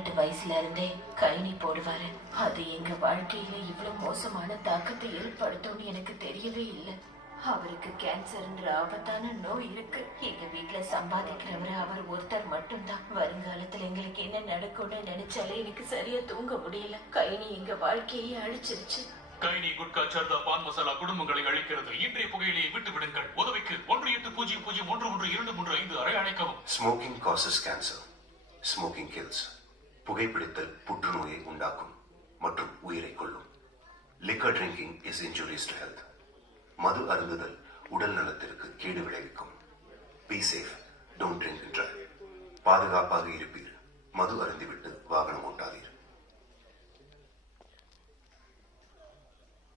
18 வயசுல இருந்தே கைனி போடுவாரு. அது எங்க வாழ்க்கையில இவ்வளவு மோசமான தாக்கத்தை ஏற்படுத்தும்னு எனக்கு தெரியவே இல்லை. அவருக்கு கேன்சர்ன்ற ஆபத்தான நோய் இருக்கு. எங்க வீட்டுல சம்பாதிக்கிறவரு அவர் ஒருத்தர் மட்டும்தான். வருங்காலத்துல எங்களுக்கு என்ன நடக்கும்னு நினைச்சாலே எனக்கு சரியா தூங்க முடியல. கைனி எங்க வாழ்க்கையே அழிச்சிருச்சு. கைனி, குட்கா, சர்தா, பான் மசாலா குடும்பங்களை அழிக்கிறது. இன்றைய புகையிலையை விட்டு விடுங்கள். உதவிக்கு 1800112325 அழைக்கவும். Smoking causes cancer. Smoking kills. புகைப்பிடித்தல் புற்றுநோயை உண்டாக்கும் மற்றும் உயிரை கொல்லும். Liquor drinking is injurious to health. மது அருந்துதல் உடல் நலத்திற்கு கேடு விளைவிக்கும். Be safe. Don't drink and drive. பாதுகாப்பாக இருப்பீர். மது அருந்திவிட்டு வாகனம் ஓட்டாதீர்.